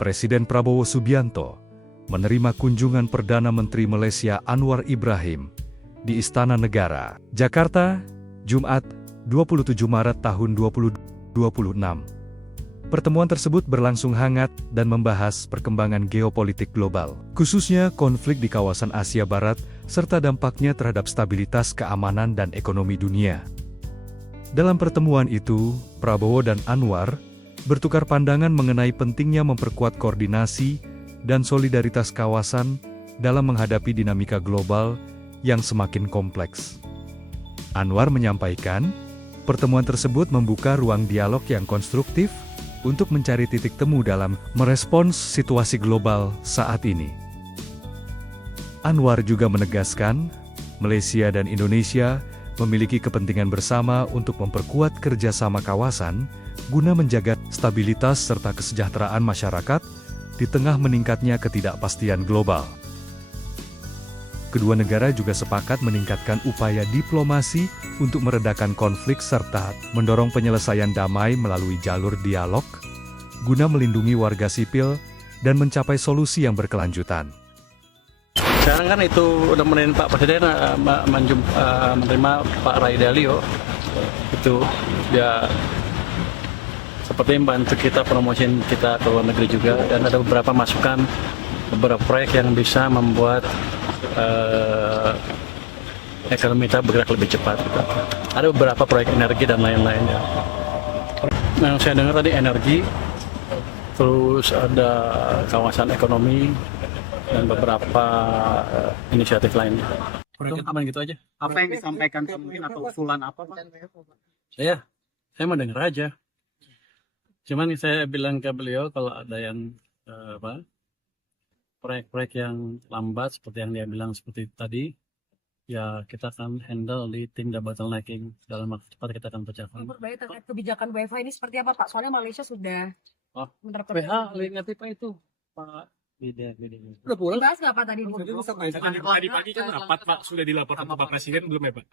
Presiden Prabowo Subianto menerima kunjungan Perdana Menteri Malaysia Anwar Ibrahim di Istana Negara, Jakarta, Jumat, 27 Maret tahun 2026. Pertemuan tersebut berlangsung hangat dan membahas perkembangan geopolitik global, khususnya konflik di kawasan Asia Barat, serta dampaknya terhadap stabilitas keamanan dan ekonomi dunia. Dalam pertemuan itu, Prabowo dan Anwar bertukar pandangan mengenai pentingnya memperkuat koordinasi dan solidaritas kawasan dalam menghadapi dinamika global yang semakin kompleks. Anwar menyampaikan, pertemuan tersebut membuka ruang dialog yang konstruktif untuk mencari titik temu dalam merespons situasi global saat ini. Anwar juga menegaskan, Malaysia dan Indonesia memiliki kepentingan bersama untuk memperkuat kerjasama kawasan guna menjaga stabilitas serta kesejahteraan masyarakat di tengah meningkatnya ketidakpastian global. Kedua negara juga sepakat meningkatkan upaya diplomasi untuk meredakan konflik serta mendorong penyelesaian damai melalui jalur dialog, guna melindungi warga sipil dan mencapai solusi yang berkelanjutan. Sekarang kan itu udah Pak Presiden menerima Pak Ray Dalio, itu dia seperti membantu kita promosiin kita ke luar negeri juga, dan ada beberapa masukan, beberapa proyek yang bisa membuat ekonomi kita bergerak lebih cepat. Gitu. Ada beberapa proyek energi dan lain-lainnya. Yang saya dengar tadi energi, terus ada kawasan ekonomi dan beberapa inisiatif lainnya. Proyek aman gitu aja. Apa yang disampaikan mungkin atau usulan apa, Pak? Saya mau dengar aja. Cuman saya bilang ke beliau kalau ada yang proyek-proyek yang lambat seperti yang dia bilang seperti tadi, ya kita akan handle di tim bottlenecking, dalam waktu cepat kita akan pecahkan. Berbahaya terkait kebijakan WFH ini seperti apa, Pak? Soalnya Malaysia sudah menerapkan ngerti Pak itu, Pak. Beda. Udah pulang? Dibahas nggak Pak tadi? Tadi pagi kan rapat Pak, sudah dilaporkan ke Pak Presiden belum ya Pak?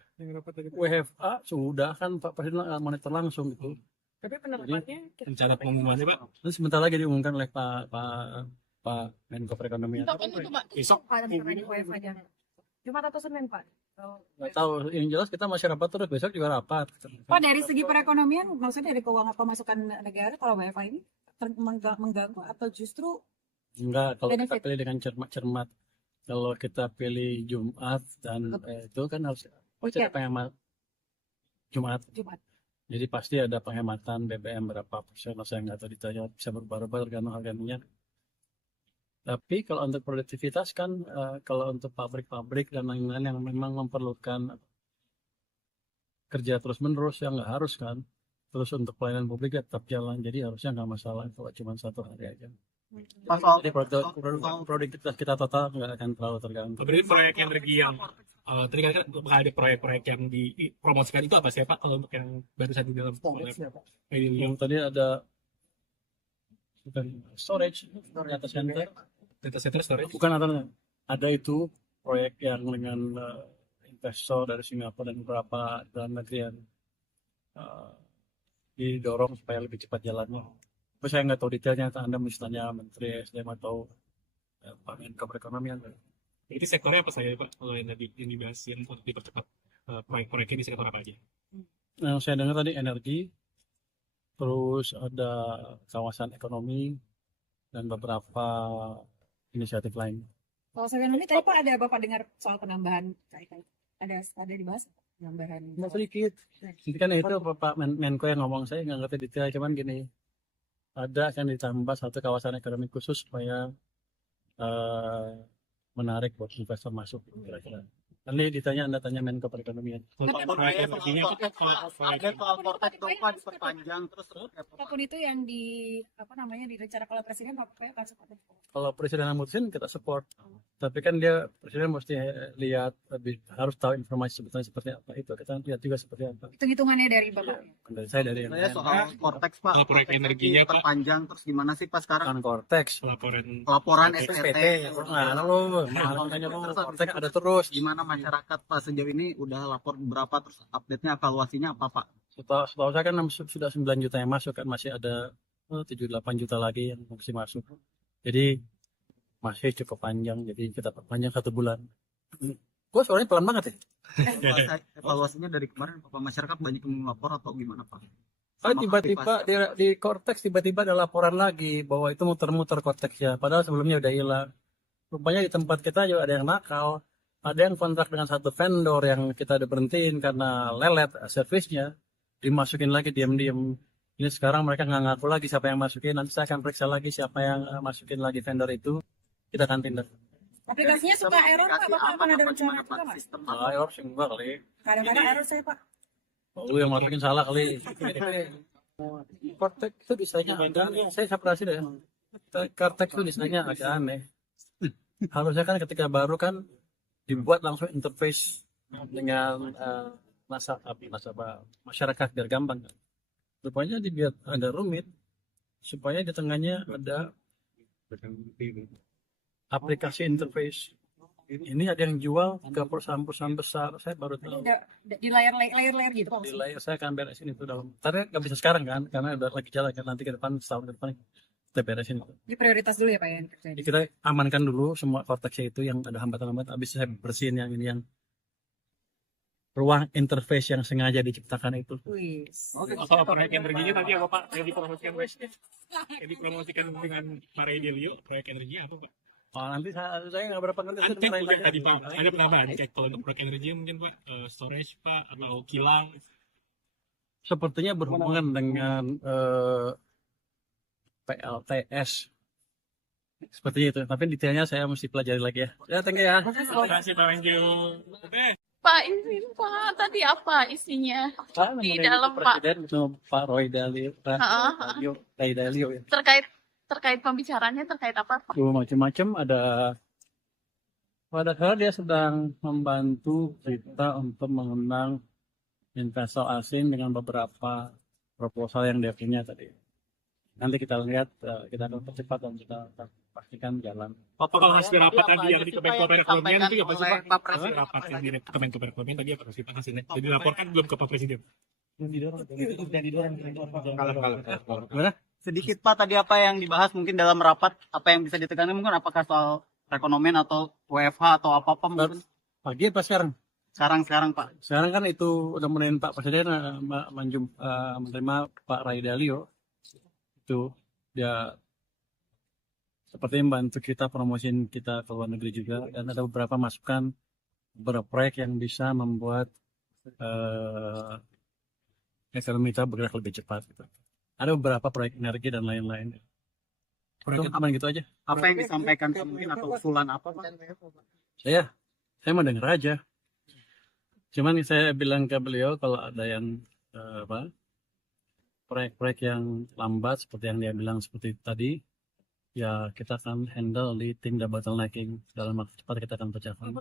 WFA sudah kan Pak Presiden monitor langsung gitu. Tapi penerapannya Rencana pengumumannya Pak? Terus sebentar lagi diumumkan oleh Pak Menko Perekonomian. Besok. ada WFH-nya. Jumat atau Senin, Pak? Nggak tahu, yang jelas kita masih rapat terus, besok juga rapat. Pak, dari segi perekonomian, maksudnya dari keuangan pemasukan negara, kalau WFH ini mengganggu atau justru enggak, kalau kita benefit? pilih dengan cermat. Kalau kita pilih Jumat dan itu kan harus ada penghemat Jumat. Jadi pasti ada penghematan BBM berapa persen, saya nggak tahu ditanya, bisa berubah-ubah tergantung harga minyak. Tapi kalau untuk produktivitas kan, kalau untuk pabrik-pabrik dan lain-lain yang memang memerlukan kerja terus-menerus, yang nggak harus kan. Terus untuk pelayanan publik ya tetap jalan, jadi harusnya nggak masalah kalau cuma satu hari aja. Jadi produktivitas kita total nggak akan terlalu terganggu. Berarti proyek energi yang tadi kan ada proyek-proyek yang dipromosikan itu apa sih Pak? Kalau untuk yang barusan di dalam Yang tadi ada storage, data center. data center storage. Bukan ada itu proyek yang dengan investor dari Singapura dan beberapa dalam negeri yang didorong supaya lebih cepat jalannya. Tapi saya nggak tahu detailnya, Anda mesti tanya Menteri SDM atau Pak Menko Perekonomian. Itu sektornya apa saya Pak? Kalau yang tadi ini dibahas untuk dipercepat proyek-proyek ini sektor apa aja? Nah, saya dengar tadi energi, terus ada kawasan ekonomi dan beberapa inisiatif lain. Kalau saya ini tadi Pak ada Bapak dengar soal penambahan ada dibahas penambahan Nggak sedikit. Nanti kan itu Pak Menko yang ngomong, saya nggak ngerti detail, cuman gini, ada akan ditambah satu kawasan ekonomi khusus supaya menarik buat investor masuk kira-kira. Nanti Anda tanya Menko Perekonomian. Proyek energinya Ada soal Vortex dong Pak, diperpanjang terus. apapun itu yang direncanakan oleh Presiden, Pak akan seperti itu. Kalau Presiden mutusin kita support, tapi kan dia Presiden mesti lihat harus tahu informasi sebetulnya seperti apa, itu kita lihat juga seperti apa. Hitung-hitungannya dari Bapak. Dari saya dari yang Saya soal Vortex Pak, Kalau proyek energinya, Pak. diperpanjang terus gimana sih Pak sekarang? kan Cortex. Laporan SPT. SPT. Nah, lu makanya Cortex ada terus. Gimana masyarakat Pak sejauh ini udah lapor berapa, terus update-nya, evaluasinya apa Pak? Setahu saya kan sudah 9 juta yang masuk, kan masih ada 7-8 juta lagi yang masih masuk. Jadi masih cukup panjang, jadi kita perpanjang 1 bulan. Gue suaranya pelan banget ya. Evaluasinya dari kemarin apa masyarakat banyak yang melapor atau gimana Pak? Tapi tiba-tiba di Cortex tiba-tiba ada laporan lagi bahwa itu muter-muter Cortexnya, padahal sebelumnya udah hilang. Rupanya di tempat kita juga ada yang nakal, ada yang kontrak dengan satu vendor yang kita udah berhentiin karena lelet servisnya, dimasukin lagi diam-diam. Ini sekarang mereka nggak ngaku lagi siapa yang masukin, nanti saya akan periksa lagi siapa yang masukin lagi vendor itu, kita akan tindak. Aplikasinya suka error Pak, Bapak akan ada rencana juga Mas? Error sih enggak kali. Kadang-kadang error saya Pak. Lu yang masukin salah kali. Cortex itu desainnya agak, saya separasi deh. Cortex itu desainnya agak aneh. Harusnya kan ketika baru kan dibuat langsung interface dengan nasabah masyarakat biar gampang kan. Rupanya dibuat ada rumit supaya di tengahnya ada aplikasi interface. Ini ada yang jual ke perusahaan-perusahaan besar, saya baru tahu. Udah di layar gitu Pak. Di layar saya akan beresin itu dalam. Tapi nggak bisa sekarang kan, karena udah lagi jalan kan, nanti ke depan setahun ke depan kita beresin itu. Ini prioritas dulu ya Pak ya yang kerjain. Jadi kita amankan dulu semua korteksnya itu yang ada hambatan-hambatan, habis saya bersihin yang ini yang ruang interface yang sengaja diciptakan itu. Wih. Kalau proyek energinya tadi apa Pak? Yang dipromosikan dengan Pak Ray Dalio, proyek energinya apa Pak? Oh, nanti saya nggak berapa ngerti. Nanti mungkin tadi Pak ada penambahan kayak kalau untuk proyek energi mungkin Pak storage Pak atau kilang. Sepertinya berhubungan dengan PLTS seperti itu. Tapi detailnya saya mesti pelajari lagi ya. Ya, thank you ya. Terima kasih Pak, thank you. Pak, izin Pak, tadi apa isinya di dalam Pak? Presiden itu Pak Roy Dalio, Ray Dalio ya. Terkait pembicaranya terkait apa Pak? Macam-macam ada. Padahal dia sedang membantu kita untuk mengenang investor asing dengan beberapa proposal yang dia punya tadi. Nanti kita lihat, kita akan percepat dan kita akan pastikan jalan. Pak, kalau hasil rapat tadi yang di Kemenko Perekonomian itu apa sih Pak? Pak Presiden. Hasil rapat yang di Kemenko Perekonomian tadi apa sih Pak hasilnya? Jadi dilaporkan belum ke Pak Presiden? Gimana? Sedikit Pak tadi apa yang dibahas mungkin dalam rapat, apa yang bisa ditekankan mungkin apakah soal perekonomian atau WFH atau apa mungkin Pagi apa sekarang? sekarang Pak. Sekarang kan itu udah menemukan Pak Presiden menerima Pak Ray Dalio. Itu dia seperti membantu kita promosiin kita ke luar negeri juga, dan ada beberapa masukan beberapa proyek yang bisa membuat ekonomi kita bergerak lebih cepat gitu. Ada beberapa proyek energi dan lain-lain. Proyek aman gitu aja. Apa yang disampaikan Pak mungkin atau usulan apa Pak? Saya mau denger aja. Cuman saya bilang ke beliau kalau ada yang proyek-proyek yang lambat seperti yang dia bilang seperti tadi, ya kita akan handle di tim bottlenecking dalam waktu cepat kita akan pecahkan.